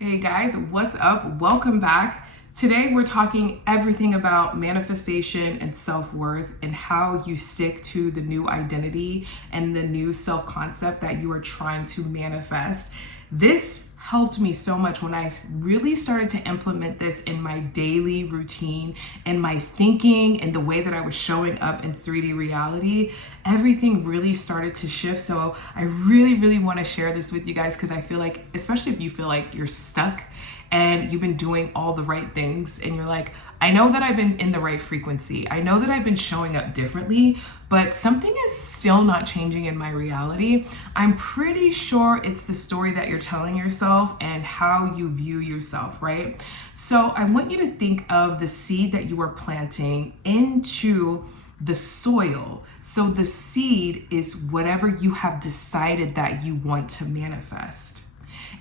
Hey guys, what's up? Welcome back. Today we're talking everything about manifestation and self-worth and how you stick to the new identity and the new self-concept that you are trying to manifest. This helped me so much when I really started to implement this in my daily routine and my thinking and the way that I was showing up in 3D reality. Everything really started to shift. So I really want to share this with you guys because I feel like, especially if you feel like you're stuck and you've been doing all the right things and you're like, I know that I've been in the right frequency. I know that I've been showing up differently, but something is still not changing in my reality. I'm pretty sure it's the story that you're telling yourself and how you view yourself, right? So I want you to think of the seed that you are planting into the soil. So the seed is whatever you have decided that you want to manifest.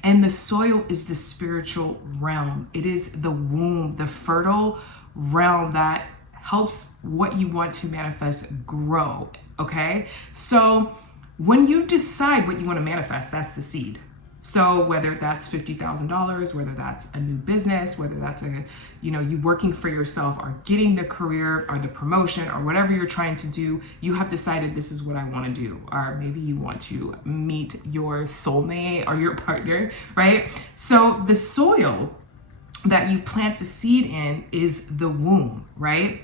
And the soil is the spiritual realm. It is the womb, the fertile realm that helps what you want to manifest grow, okay? So when you decide what you want to manifest, that's the seed. So whether that's $50,000, whether that's a new business, whether that's you working for yourself or getting the career or the promotion or whatever you're trying to do, you have decided this is what I want to do. Or maybe you want to meet your soulmate or your partner, right? So the soil that you plant the seed in is the womb, right?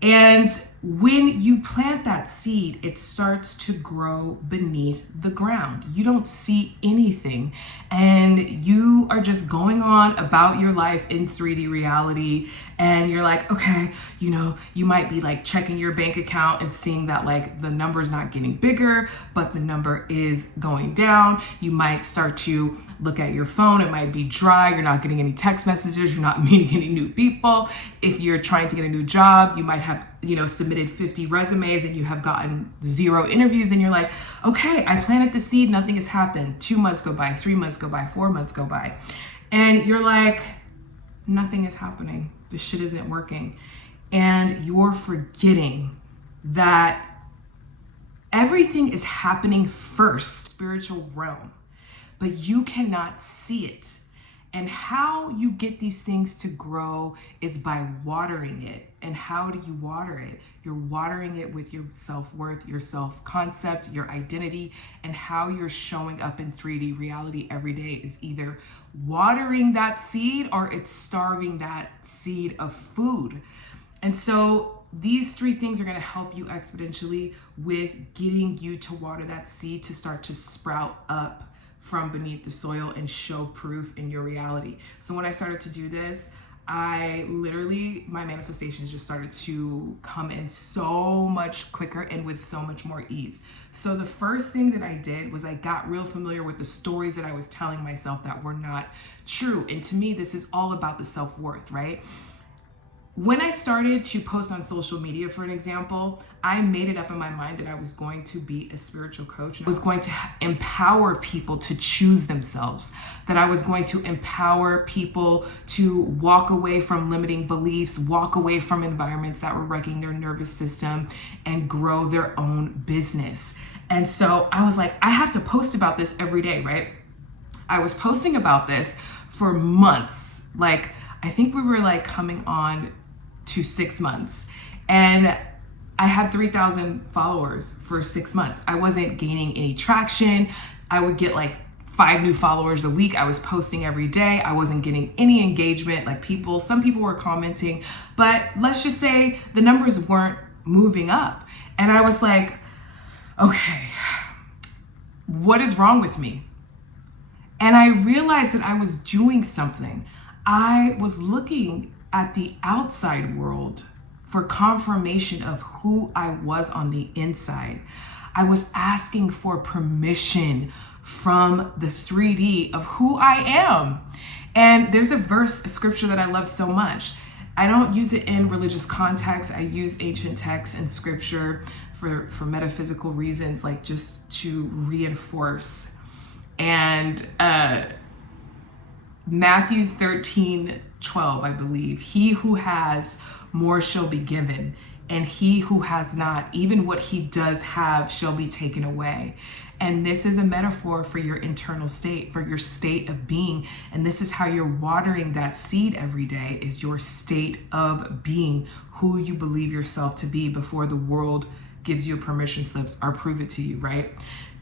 And when you plant that seed, it starts to grow beneath the ground. You don't see anything, and you are just going on about your life in 3D reality. And you're like, okay, you might be like checking your bank account and seeing that like the number's not getting bigger, but the number is going down. You might start to look at your phone. It might be dry. You're not getting any text messages. You're not meeting any new people. If you're trying to get a new job, you might have, submitted 50 resumes and you have gotten 0 interviews, and you're like, okay, I planted the seed, nothing has happened. 2 months go by, 3 months go by, 4 months go by. And you're like, nothing is happening. This shit isn't working. And you're forgetting that everything is happening first, spiritual realm, but you cannot see it. And how you get these things to grow is by watering it. And how do you water it? You're watering it with your self-worth, your self-concept, your identity, and how you're showing up in 3D reality every day is either watering that seed or it's starving that seed of food. And so these 3 things are going to help you exponentially with getting you to water that seed to start to sprout up from beneath the soil and show proof in your reality. So when I started to do this, my manifestations just started to come in so much quicker and with so much more ease. So the first thing that I did was I got real familiar with the stories that I was telling myself that were not true. And to me, this is all about the self-worth, right? When I started to post on social media, for an example, I made it up in my mind that I was going to be a spiritual coach. I was going to empower people to choose themselves, that I was going to empower people to walk away from limiting beliefs, walk away from environments that were wrecking their nervous system, and grow their own business. And so I was like, I have to post about this every day, right? I was posting about this for months. Like, I think we were like coming on to 6 months, and I had 3,000 followers for 6 months. I wasn't gaining any traction. I would get like 5 new followers a week. I was posting every day. I wasn't getting any engagement. Some people were commenting, but let's just say the numbers weren't moving up. And I was like, okay, what is wrong with me? And I realized that I was doing something. I was looking at the outside world for confirmation of who I was on the inside. I was asking for permission from the 3D of who I am. And there's a scripture that I love so much. I don't use it in religious context. I use ancient texts and scripture for metaphysical reasons, like just to reinforce. And Matthew 13:12, I believe, he who has more shall be given, and he who has not, even what he does have shall be taken away. And this is a metaphor for your internal state, for your state of being. And this is how you're watering that seed every day, is your state of being, who you believe yourself to be before the world gives you permission slips or prove it to you, right?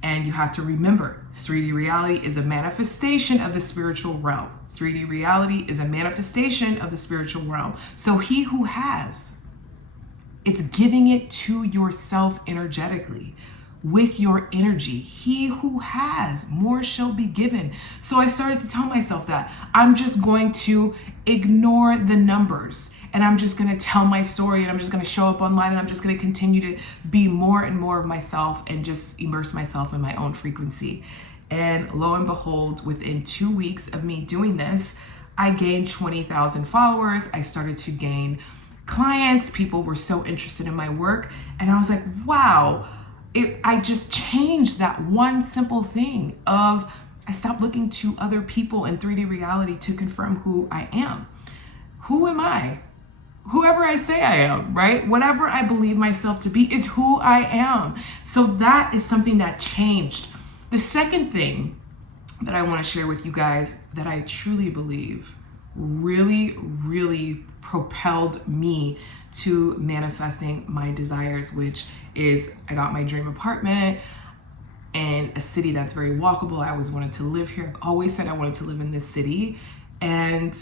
And you have to remember, 3D reality is a manifestation of the spiritual realm. 3D reality is a manifestation of the spiritual realm. So he who has, it's giving it to yourself energetically with your energy. He who has, more shall be given. So I started to tell myself that I'm just going to ignore the numbers, and I'm just going to tell my story, and I'm just going to show up online, and I'm just going to continue to be more and more of myself and just immerse myself in my own frequency. And lo and behold, within 2 weeks of me doing this, I gained 20,000 followers. I started to gain clients. People were so interested in my work. And I was like, wow, I just changed that one simple thing of I stopped looking to other people in 3D reality to confirm who I am. Who am I? Whoever I say I am, right? Whatever I believe myself to be is who I am. So that is something that changed. The second thing that I want to share with you guys that I truly believe really, really propelled me to manifesting my desires, which is I got my dream apartment in a city that's very walkable. I always wanted to live here. I've always said I wanted to live in this city. And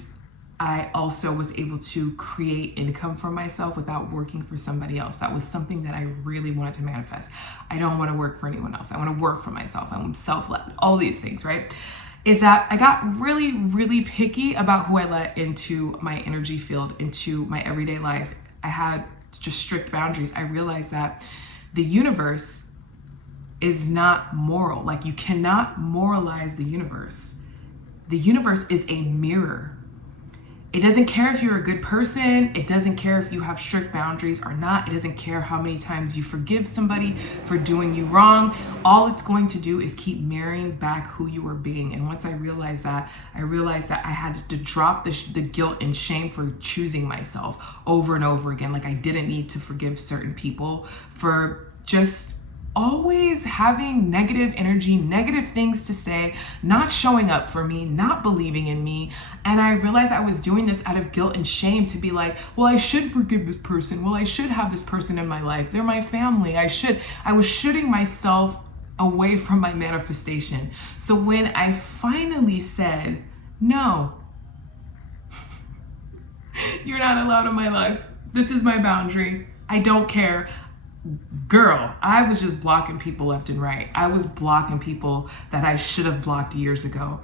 I also was able to create income for myself without working for somebody else. That was something that I really wanted to manifest. I don't want to work for anyone else. I want to work for myself. I'm self-led, all these things, right? Is that I got really, really picky about who I let into my energy field, into my everyday life. I had just strict boundaries. I realized that the universe is not moral. Like, you cannot moralize the universe. The universe is a mirror. It doesn't care if you're a good person. It doesn't care if you have strict boundaries or not. It doesn't care how many times you forgive somebody for doing you wrong. All it's going to do is keep mirroring back who you were being. And once I realized that I had to drop the guilt and shame for choosing myself over and over again. Like, I didn't need to forgive certain people for just always having negative energy, negative things to say, not showing up for me, not believing in me. And I realized I was doing this out of guilt and shame to be like, well, I should forgive this person. Well, I should have this person in my life. They're my family. I was shooting myself away from my manifestation. So when I finally said, no, you're not allowed in my life. This is my boundary. I don't care. Girl, I was just blocking people left and right. I was blocking people that I should have blocked years ago.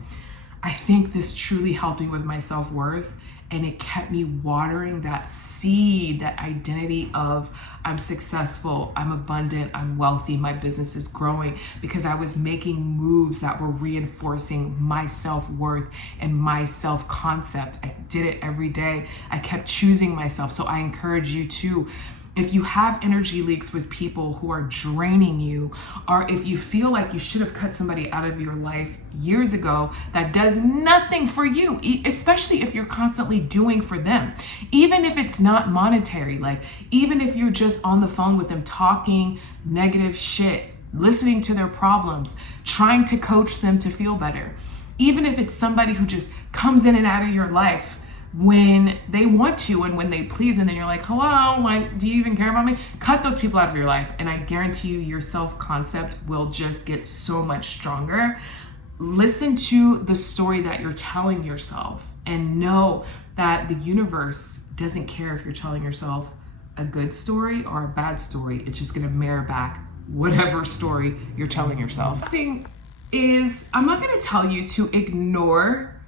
I think this truly helped me with my self-worth, and it kept me watering that seed, that identity of I'm successful, I'm abundant, I'm wealthy, my business is growing, because I was making moves that were reinforcing my self-worth and my self-concept. I did it every day. I kept choosing myself. So I encourage you to, if you have energy leaks with people who are draining you, or if you feel like you should have cut somebody out of your life years ago that does nothing for you, especially if you're constantly doing for them, even if it's not monetary, like even if you're just on the phone with them talking negative shit, listening to their problems, trying to coach them to feel better, even if it's somebody who just comes in and out of your life when they want to and when they please, and then you're like, hello, like, do you even care about me? Cut those people out of your life, and I guarantee you your self-concept will just get so much stronger. Listen to the story that you're telling yourself, and know that the universe doesn't care if you're telling yourself a good story or a bad story. It's just gonna mirror back whatever story you're telling yourself. The thing is, I'm not gonna tell you to ignore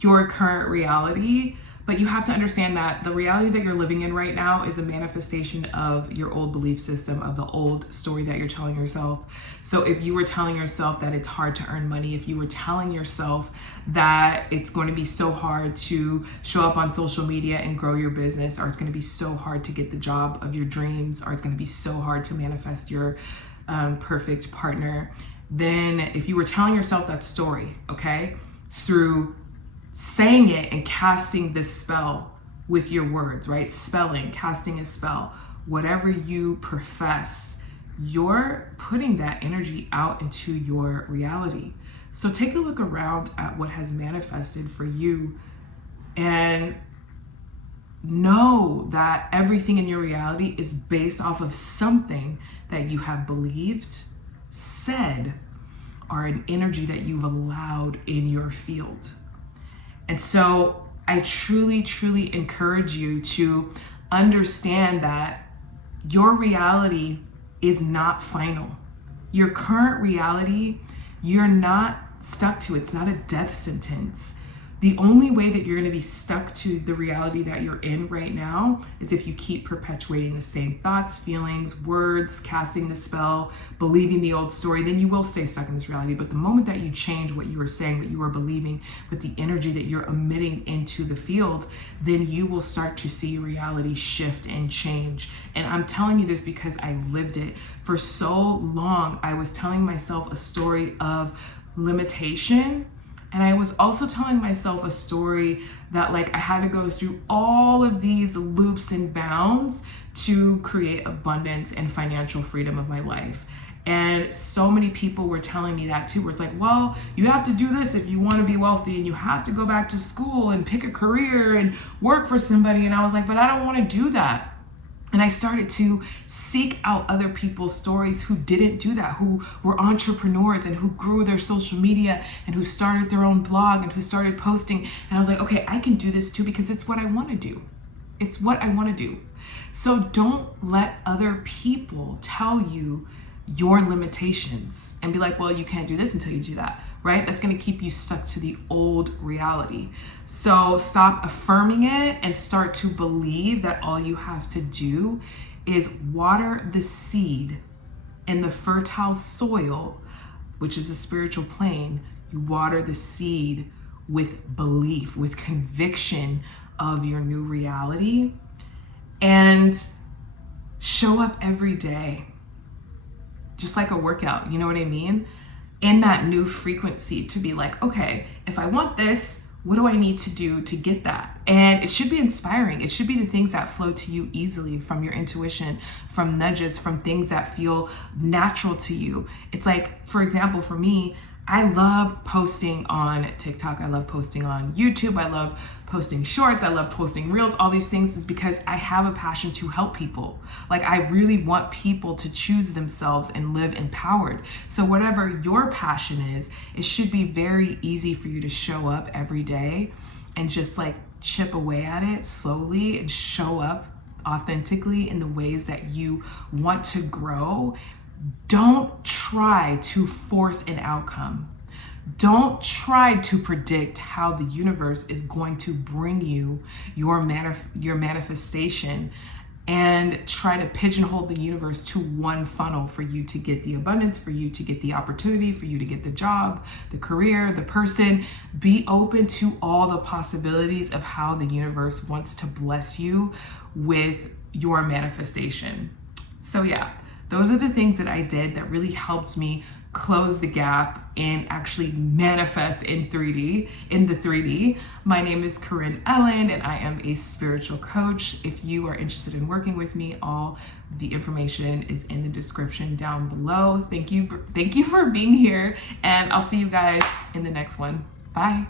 your current reality, but you have to understand that the reality that you're living in right now is a manifestation of your old belief system, of the old story that you're telling yourself. So if you were telling yourself that it's hard to earn money, if you were telling yourself that it's going to be so hard to show up on social media and grow your business, or it's going to be so hard to get the job of your dreams, or it's going to be so hard to manifest your perfect partner, then if you were telling yourself that story, okay, through saying it and casting this spell with your words, right? Spelling, casting a spell. whatever you profess, you're putting that energy out into your reality. So take a look around at what has manifested for you and know that everything in your reality is based off of something that you have believed, said, or an energy that you've allowed in your field. And so I truly, truly encourage you to understand that your reality is not final. Your current reality, you're not stuck to. It's not a death sentence. The only way that you're going to be stuck to the reality that you're in right now is if you keep perpetuating the same thoughts, feelings, words, casting the spell, believing the old story, then you will stay stuck in this reality. But the moment that you change what you were saying, what you were believing, with the energy that you're emitting into the field, then you will start to see reality shift and change. And I'm telling you this because I lived it. For so long, I was telling myself a story of limitation. And I was also telling myself a story that like I had to go through all of these loops and bounds to create abundance and financial freedom of my life. And so many people were telling me that too, where it's like, well, you have to do this if you want to be wealthy, and you have to go back to school and pick a career and work for somebody. And I was like, but I don't want to do that. And I started to seek out other people's stories who didn't do that, who were entrepreneurs and who grew their social media and who started their own blog and who started posting. And I was like, okay, I can do this too because it's what I want to do. It's what I want to do. So don't let other people tell you your limitations and be like, well, you can't do this until you do that, right? That's going to keep you stuck to the old reality. So stop affirming it and start to believe that all you have to do is water the seed in the fertile soil, which is a spiritual plane. You water the seed with belief, with conviction of your new reality, and show up every day. Just like a workout, you know what I mean? In that new frequency to be like, okay, if I want this, what do I need to do to get that? And it should be inspiring. It should be the things that flow to you easily from your intuition, from nudges, from things that feel natural to you. It's like, for example, for me, I love posting on TikTok. I love posting on YouTube. I love posting shorts. I love posting reels. All these things is because I have a passion to help people. Like I really want people to choose themselves and live empowered. So whatever your passion is, it should be very easy for you to show up every day and just like chip away at it slowly and show up authentically in the ways that you want to grow. Don't try to force an outcome. Don't try to predict how the universe is going to bring you your manifestation and try to pigeonhole the universe to one funnel for you to get the abundance, for you to get the opportunity, for you to get the job, the career, the person. Be open to all the possibilities of how the universe wants to bless you with your manifestation. So yeah. Those are the things that I did that really helped me close the gap and actually manifest in 3D, in the 3D. My name is Corinne Ellen and I am a spiritual coach. If you are interested in working with me, all the information is in the description down below. Thank you for being here, and I'll see you guys in the next one. Bye.